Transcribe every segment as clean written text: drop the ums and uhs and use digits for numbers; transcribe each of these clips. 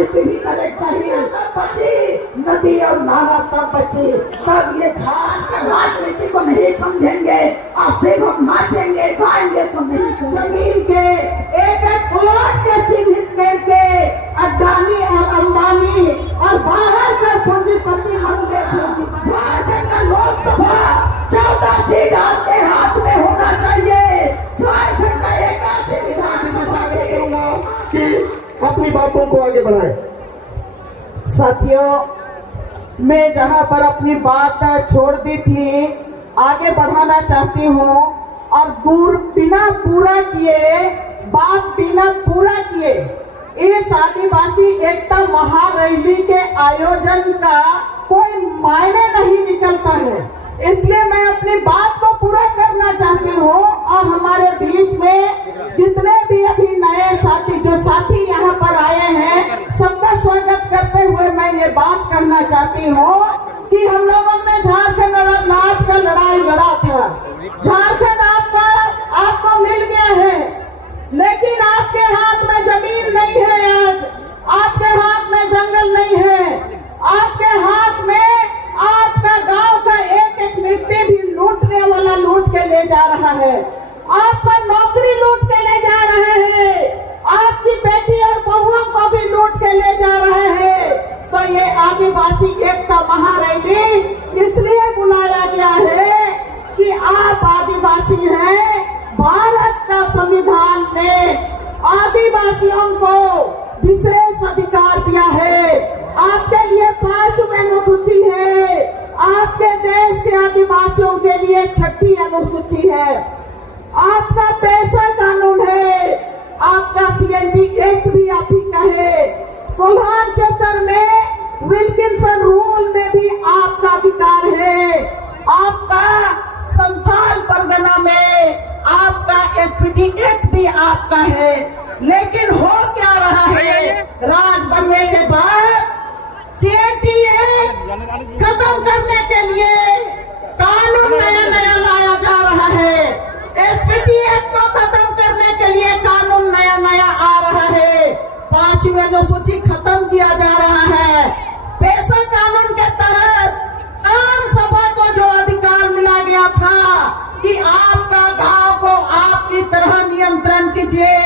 आगे पीढ़ी अलग चाहिए, तब बची नदी और नाला, तब बची। तब ये खास कर राजनीति को नहीं समझेंगे और सिर्फ हम नाचेंगे गाएंगे तो नहीं। जमीन के एक एक प्लॉट के चिन्हित करके अडानी और अंबानी और बाहर का पूंजीपति हम देखो। झारखंड का लोकसभा 14 सीट आपके हाथ में होना चाहिए। झारखंड का 81 विधानसभा कि अपनी बातों को आगे बढ़ाएं। साथियों, मैं जहां पर अपनी बात छोड़ दी थी आगे बढ़ाना चाहती हूं और बिना पूरा किए इस आदिवासी एकता महारैली के आयोजन का कोई मायने नहीं निकलता है। इसलिए मैं अपनी बात को पूरा करना चाहती हूँ और हमारे बीच में जितने भी अभी नए साथी यहाँ पर आए हैं, सबका स्वागत करते हुए मैं ये बात करना चाहती हूँ कि हम लोगों ने झारखंड राज का लड़ाई लड़ा था। झारखंड आपको मिल गया है, लेकिन आपके हाथ में जमीन नहीं है। आज आपके हाथ में जंगल नहीं है, आपके हाथ में आपका गांव का एक एक मिट्टी भी लूटने वाला लूट के ले जा रहा है। आपका नौकरी लूट के ले जा रहे हैं, आपकी बेटी और बहुओं को भी लूट के ले जा रहे हैं। तो ये आदिवासी एकता महारैली इसलिए बुलाया गया है कि आप आदिवासी हैं। भारत का संविधान ने आदिवासियों को विशेष अधिकार दिया है। आपके लिए 5वीं अनुसूची है, आपके देश के आदिवासियों के लिए 6ठी अनुसूची है। आपका पैसा कानून है, आपका CND एक्ट भी आप ही का है। कोल्हान चैप्टर में विल्किंसन रूल में भी आपका अधिकार है। आपका संथाल परगना में आपका SPD एक्ट भी आपका है। लेकिन हो क्या रहा है, राज बनने के बाद CND खत्म करने के लिए कानून नया लाया जा रहा है। SPD एक्ट को खत्म करने के लिए कानून नया आ रहा है। 5वीं अनुसूची खत्म किया जा रहा है। पेशा कानून के तहत आम सभा को जो अधिकार मिला गया था कि आपका गांव को आपकी तरह नियंत्रण कीजिए,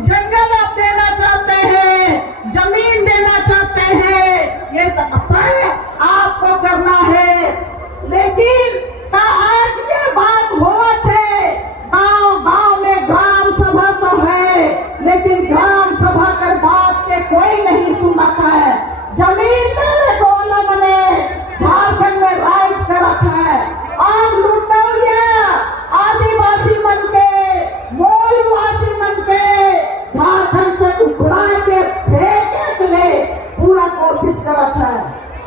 जंगल आप देना चाहते हैं, जमीन देना चाहते हैं, ये तय आपको करना है। लेकिन आज के बाद हुआ थे गांव में ग्राम सभा तो है, लेकिन ग्राम सभा कर बात के कोई नहीं सुनता है। जमीन मेरे को ने झारखंड में राइज करा था और लुटौरिया आदिवासी मन के, मूलवासी मन के झारखंड से उखड़ा के फेंकने के लिए पूरा कोशिश करा था।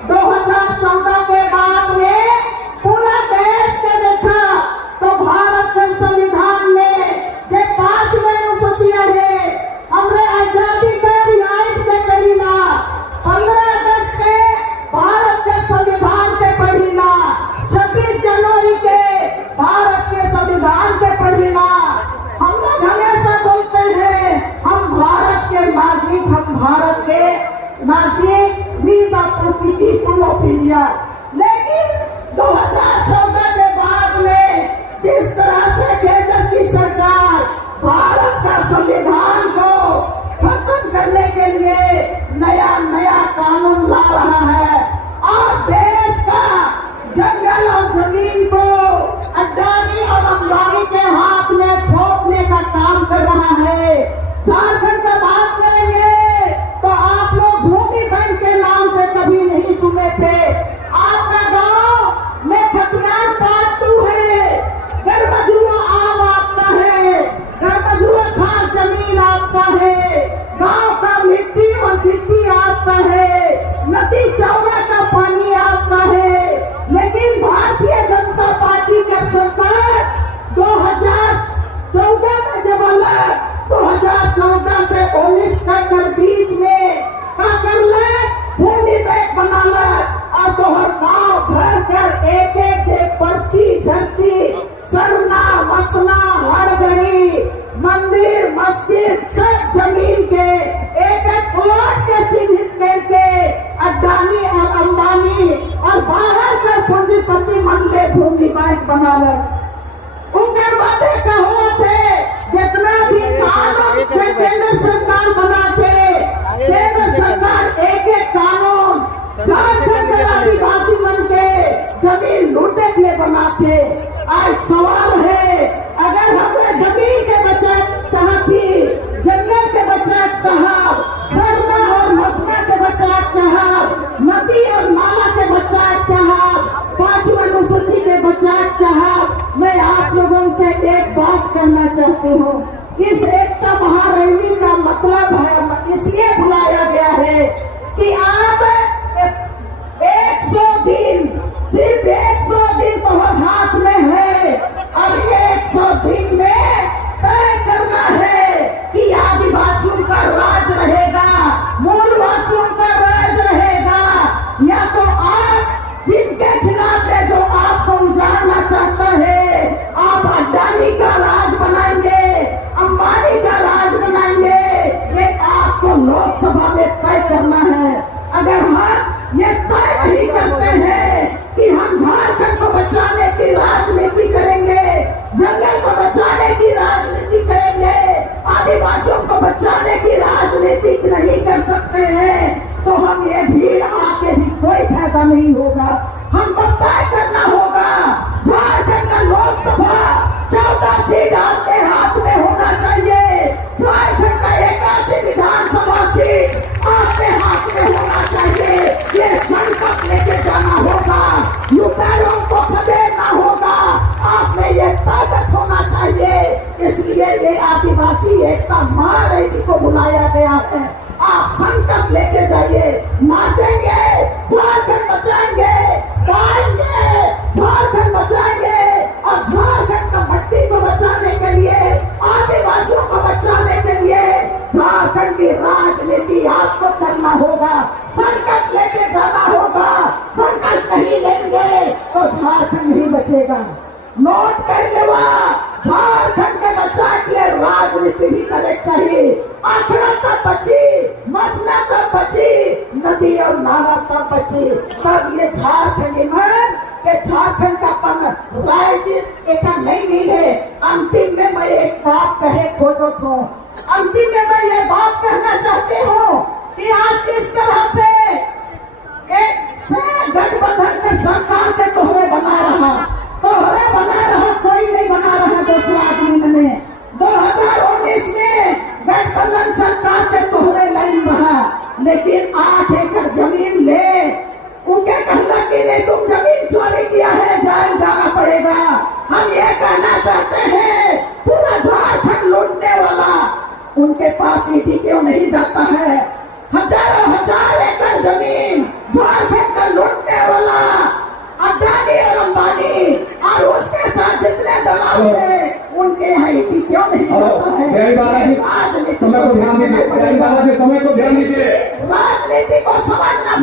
2014 के बाद में पूरा देश के देखा तो भारत के संविधान में जो 5वीं अनुसूची है, हमरे आजादी के रियायत के करीना 15 अगस्त के भारत के संविधान के पढ़ीला, 26 जनवरी के भारत के संविधान के पढ़ीला। हम लोग हमेशा बोलते हैं हम भारत के नागरिक, हम भारत के नागरिक, we the people of India. लेकिन 2014 के बाद में जिस तरह से केंद्र की सरकार भारत का संविधान को खत्म करने के लिए नया कानून ला रहा है और देश का जंगल और जमीन को अडानी और अंबानी के हाथ में थोपने का काम कर रहा है। झारखंड का बात करेंगे तो आप लोग भूमि बैंक के नाम से कभी नहीं सुने थे। आपका गांव में खतियान पार्ट 2 है, गरबजुआ आम आपका है, गरबजुआ खास जमीन आपका है, गांव का मिट्टी और गिट्टी आपका है, नदी चौड़ा का पानी आपका है। लेकिन भारतीय जनता पार्टी का सरकार 2014 में जब अलग 2014 से 19 तक बीच में क्या कर ले, भूमि बैंक बना ले और तोहर गाँव घर कर एक पर्ची झंडी सरना मसना हड़गड़ी मंदिर मस्जिद सब जमीन के एक प्लॉट के चिन्हित थे। आज सवाल है, अगर हमें जमीन के बचा चाहती, जंगल के बचा साहब, सरना और मसना के बचा चाहब, नदी और नाला के बचा चाहब, 5वां अनुसूची के बचा चाहब, मैं आप लोगों से एक बात करना चाहती हूँ। इस एकता महारैली का मतलब है, इसलिए बुलाया गया है कि आप 100 दिन, सिर्फ 100 दिन तो हम हाथ में है, और ये 100 दिन में तय करना है कि आदिवासियों का राज रहेगा, मूलवासियों का राज रहेगा, या तो आप जिनके खिलाफ है, जो आपको उजाड़ना चाहता है, आप अडानी का राज बनाएंगे, अंबानी का राज बनाएंगे, ये आपको लोकसभा में तय करना है। अगर हम ये तय नहीं करते हैं कि हम झारखंड को बचाने की राजनीति करेंगे, जंगल को बचाने की राजनीति करेंगे, आदिवासियों को बचाने की राजनीति नहीं कर सकते हैं, तो हम ये भीड़ आके भी कोई फायदा नहीं होगा। हमको तय करना होगा, झारखंड का लोकसभा 14 सीट आपके हाथ में होना चाहिए, झारखंड का 81 विधानसभा सीट आपके हाथ में होना चाहिए। ये संकल्प लेके जाना होगा, लुटेरों को खदेड़ना होगा, आप में ये ताकत होना चाहिए। इसलिए ये आदिवासी एकता महारैली को बुलाया गया है। आप संकल्प लेके जाइए, नाचेंगे, झारखंड बचाएंगे, गाएंगे, झारखंड बचाएंगे, और झारखंड का मट्टी को बचाने के लिए, आदिवासियों को बचाने के लिए झारखंड की राजनीति आपको करना होगा, संकल्प लेके जाना होगा। संकल्प नहीं लेंगे तो झारखंड नहीं बचेगा। नोट करने झारखंड के बचाव के लिए राजनीति भी करे चाहिए। आखड़ा तक बची, मसला तक बची, नदी और नाला तक बची, तब ये झारखंड के झारखंड का पन राज्य एक नहीं है। अंतिम में मैं एक बात कहे खोजो तो, अंतिम में मैं ये बात कहना चाहती हूँ कि आज किस तरह से एक गठबंधन में सरकार के तोहरे बना रहा, कोई नहीं बना रहा दूसरा आदमी में। 2019 में गठबंधन सरकार के तोहरे नहीं रहा, लेकिन 8 एकड़ जमीन ले उनके कहना कि नहीं तुम जमीन चोरी किया है, जेल जाना पड़ेगा। हम ये कहना चाहते हैं, पूरा झारखंड लूटने वाला उनके पास ईडी क्यों नहीं जाता है? हजारों हजार एकड़ जमीन झारखंड का लूटने वाला अडानी और अंबानी और उसके साथ जितने दलाल हैं, उनके यहाँ ईडी क्यों नहीं जाता है? राजनीति को ध्यान दीजिए, समय को ध्यान दीजिए, राजनीति को समझना,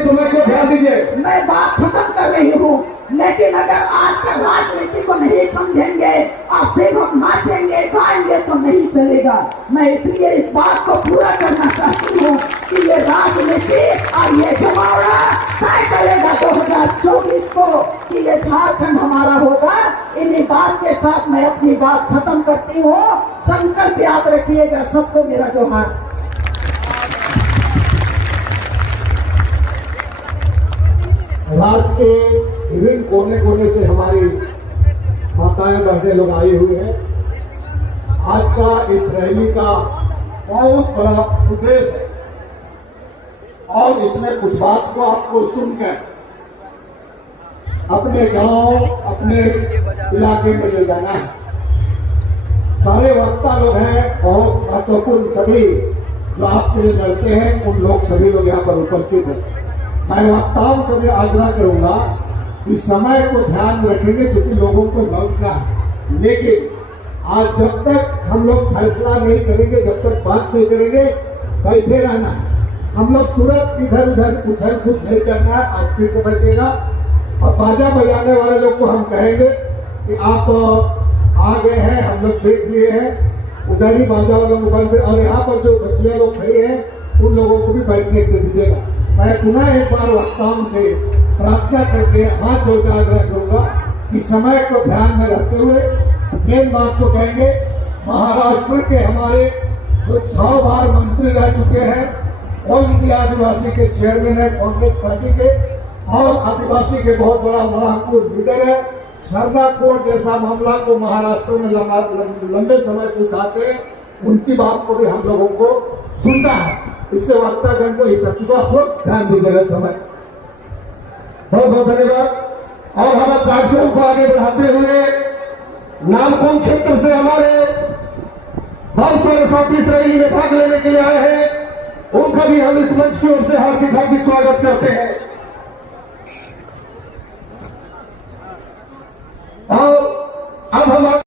समय को ध्यान दीजिए। मैं बात खत्म कर रही हूँ, लेकिन अगर आज का राजनीति को नहीं समझेंगे और सिर्फ हम नाचेंगे गाएंगे तो नहीं चलेगा। मैं इसलिए इस बात को पूरा करना चाहती हूँ कि ये राजनीति और ये जमावड़ा तय करेगा 2024 को कि ये झारखंड हमारा होगा। इन्हीं बात के साथ मैं अपनी बात खत्म करती हूँ। संकल्प याद रखिएगा, सबको मेरा जोहार। राज्य के विभिन्न कोने कोने से हमारी माताएं बहनें लोग आई हुई हैं। आज का इस रैली का बहुत बड़ा उद्देश्य है और इसमें कुछ बात को आपको सुनकर अपने गांव, अपने इलाके में ले जाना है। सारे वक्ता लोग हैं, बहुत महत्वपूर्ण सभी जो आपके लिए लड़ते हैं, उन लोग सभी लोग यहाँ पर उपस्थित हैं। मैं वक्ताओं से भी आग्रह करूंगा कि समय को ध्यान में रखेंगे क्योंकि लोगों को लौटना है, लेकिन आज जब तक हम लोग फैसला नहीं करेंगे, जब तक बात नहीं करेंगे, बैठे रहना है। हम लोग तुरंत इधर उधर उछल कूद नहीं करना है, आस्ती से बचेगा। और बाजा बजाने वाले लोग को हम कहेंगे कि आप आ गए हैं, हम लोग देख लिए हैं, उधर ही बाजा वालों को बंद। और यहाँ पर जो बचिया लोग खड़े हैं उन लोगों को भी बैठने के दीजिएगा। मैं पुनः एक बार वक्ताओं से प्रार्थना करके हाथ जोड़कर आग्रह करूंगा कि समय को ध्यान में रखते हुए मेन बात को कहेंगे। महाराष्ट्र के हमारे जो 6 बार मंत्री रह चुके हैं, ऑल इंडिया आदिवासी के चेयरमैन है कांग्रेस पार्टी के, और आदिवासी के बहुत बड़ा महापुरुष लीडर है, सरदा कोर्ट जैसा मामला को महाराष्ट्र में लंबे समय से उठाते हैं, उनकी बात को भी हम लोगों को सुनता है। इससे वक्तागण को इस सब को आप लोग ध्यान दीजिएगा समय। बहुत बहुत धन्यवाद। और हम कार्यक्रम को आगे बढ़ाते हुए नामकुम क्षेत्र से हमारे बहुत सारे साथी इस रैली में भाग लेने के लिए आए हैं, उनका भी हम इस मंच की ओर से हार्दिक स्वागत करते हैं। और अब हम